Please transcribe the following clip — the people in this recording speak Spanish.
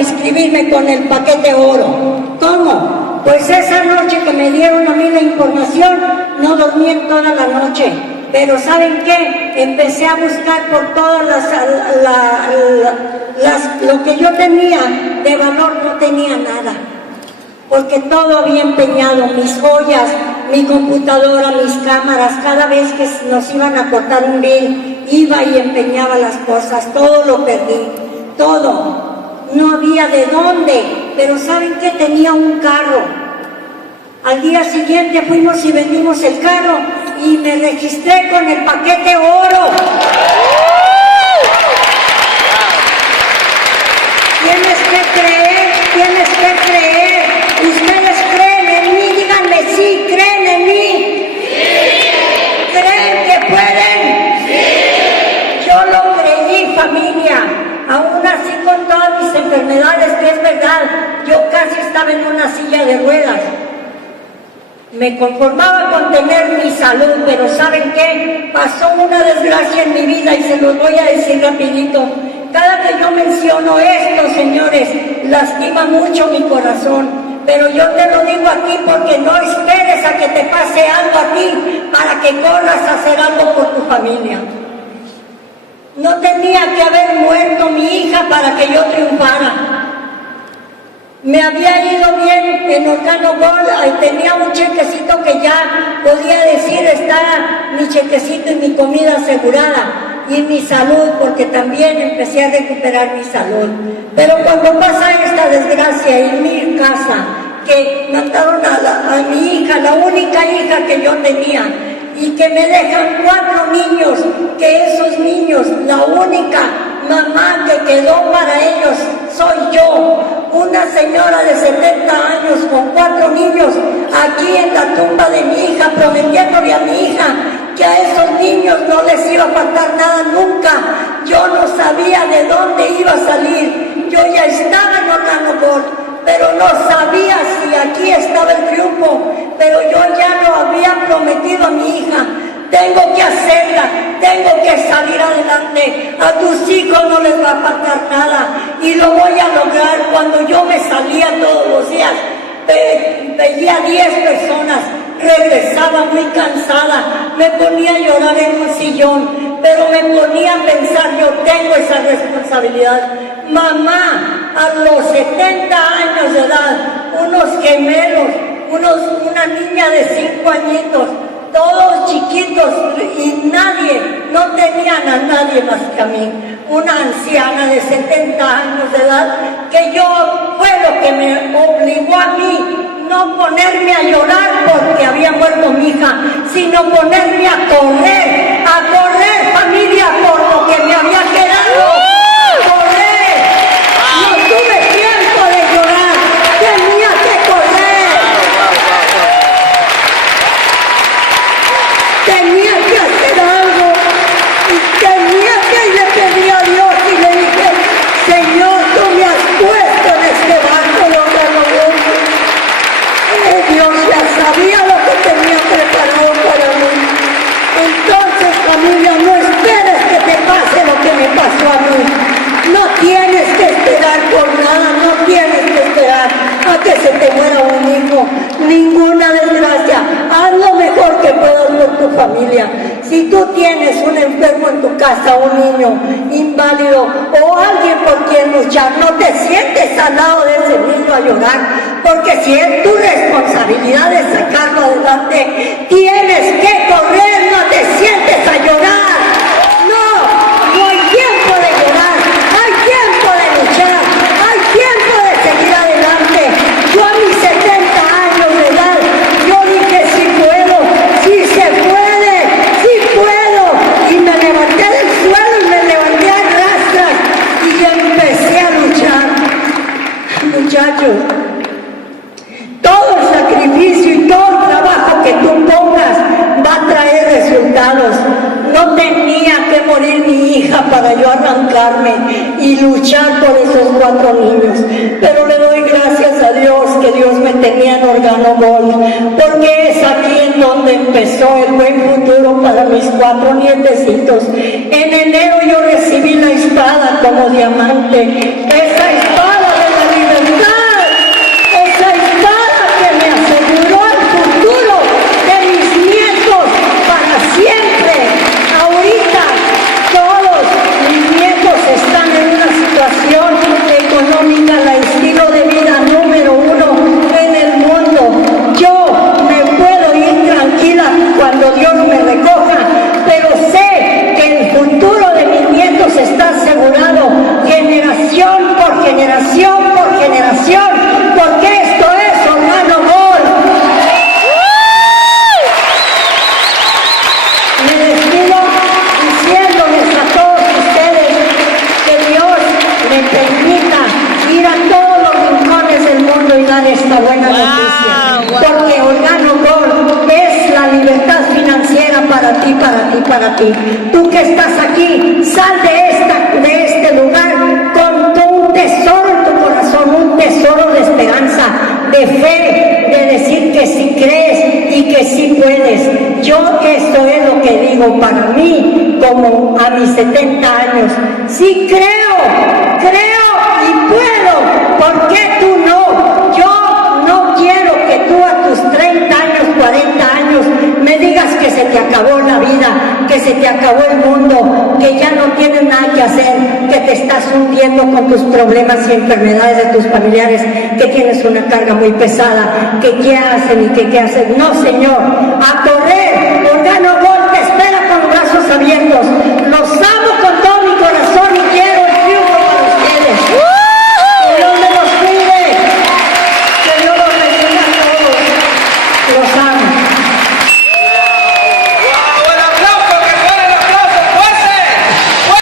inscribirme con el paquete oro. ¿Cómo? Pues esa noche que me dieron a mí la información, no dormí en toda la noche. Pero ¿saben qué? Empecé a buscar por todas lo que yo tenía de valor, no tenía nada. Porque todo había empeñado, mis joyas, mi computadora, mis cámaras. Cada vez que nos iban a cortar un bill, iba y empeñaba las cosas. Todo lo perdí, todo. No había de dónde, pero ¿saben qué? Tenía un carro. Al día siguiente fuimos y vendimos el carro y me registré con el paquete oro. Tienes que creer, tienes que creer. ¿Ustedes creen en mí? Díganme sí, ¿creen en mí? Sí. ¿Creen que pueden? Sí. Yo lo creí, familia. Aún así, con todas mis enfermedades, que es verdad, yo casi estaba en una silla de ruedas. Me conformaba con tener mi salud, pero ¿saben qué? Pasó una desgracia en mi vida y se los voy a decir rapidito. Cada que yo menciono esto, señores, lastima mucho mi corazón. Pero yo te lo digo aquí porque no esperes a que te pase algo a ti para que corras a hacer algo por tu familia. No tenía que haber muerto mi hija para que yo triunfara. Me había ido bien en Organo Gold, tenía un chequecito que ya podía decir está mi chequecito y mi comida asegurada. Y mi salud, porque también empecé a recuperar mi salud. Pero cuando pasa esta desgracia en mi casa, que mataron a mi hija, la única hija que yo tenía, y que me dejan 4 niños, que esos niños, la única mamá que quedó para ellos soy yo, una señora de 70 años con 4 niños, aquí en la tumba de mi hija, prometiéndole a mi hija que a esos niños no les iba a faltar nada nunca. Yo no sabía de dónde iba a salir, yo ya estaba en Organo Gold, pero no sabía si aquí estaba el triunfo, pero yo ya lo había prometido a mi hija. Tengo que hacerla, tengo que salir adelante, a tus hijos no les va a faltar nada, y lo voy a lograr. Cuando yo me salía todos los días, veía 10 personas, regresaba muy cansada, me ponía a llorar en un sillón, pero me ponía a pensar, yo tengo esa responsabilidad. Mamá, a los 70 años de edad, unos gemelos, una niña de 5 añitos, todos chiquitos, y no tenían a nadie más que a mí, una anciana de 70 años de edad, que fue lo que me obligó a mí no ponerme a llorar porque había muerto mi hija, sino ponerme a correr familia, por lo que me había quedado, correr. No tuve tiempo de llorar, tenía que correr, tenía que hacer algo, y tenía que ir a pedir a Dios y le dije, Señor, tú me has puesto en este barco de Organo Gold. Dios ya sabía lo que tenía preparado para mí. Entonces, familia, no esperes que te pase lo que me pasó a mí. No tienes que esperar por nada, no tienes que esperar a que se te muera un hijo, ninguna desgracia. Haz lo mejor que puedas por tu familia. Si tú tienes un enfermo en tu casa, un niño inválido o alguien por quien luchar, no te sientes al lado de ese niño a llorar, porque si es tu responsabilidad de sacarlo adelante, tienes que correr, no te sientes a llorar. No hay tiempo de llorar, hay tiempo de luchar, hay tiempo de seguir adelante. Yo a mis 70 años de edad, yo dije si puedo, si se puede, si puedo, y me levanté del suelo y me levanté a rastras y empecé a luchar. Muchachos, todo el sacrificio y todo el trabajo que tú pongas va a traer resultados. No tenía que morir mi hija para yo arrancarme y luchar por esos 4 niños, pero le doy gracias a Dios que Dios me tenía en Organo Gold, porque es aquí en donde empezó el buen futuro para mis 4 nietecitos. En enero yo recibí la espada como diamante, esa espada de generación por generación, porque esto es Organo Gold. Me despido diciéndoles a todos ustedes que Dios me permita ir a todos los rincones del mundo y dar esta buena noticia, porque Organo Gold es la libertad financiera para ti, para ti, para ti. Tú que estás aquí, sal de este lugar con un tesoro en tu corazón, un tesoro de esperanza, de fe, de decir que sí crees y que sí puedes. Yo esto es lo que digo para mí, como a mis 70 años. Sí creo y puedo. ¿Por qué tú no? Yo no quiero que tú a tus 30 años, 40 años, me digas que se te acabó la vida, que se te acabó el mundo, que ya no tienes nada que hacer, que te estás hundiendo con tus problemas y enfermedades de tus familiares, que tienes una carga muy pesada, que qué hacen y que qué hacen. No, Señor, a correr. Organo Gold te espera con los brazos abiertos.